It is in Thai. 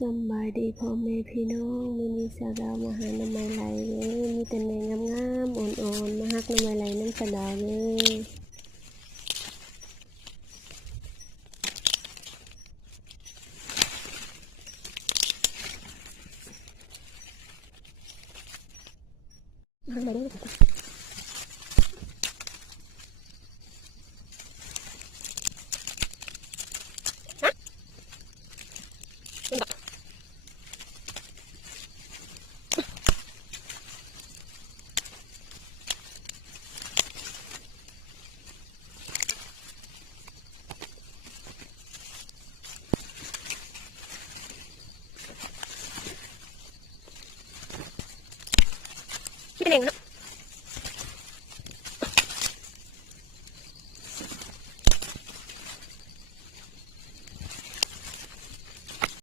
สำบายดีพ่อแม่พี่น้องมื้อนี้สาวดาวมาหาหน่อไม้ไหลเด้อมีแต่แหน่งามๆอ่อนๆมาฮักหน่อไม้ไหลน้ำสะดาวเด้อฮักมาเด้อพี่แหน่งเนาะ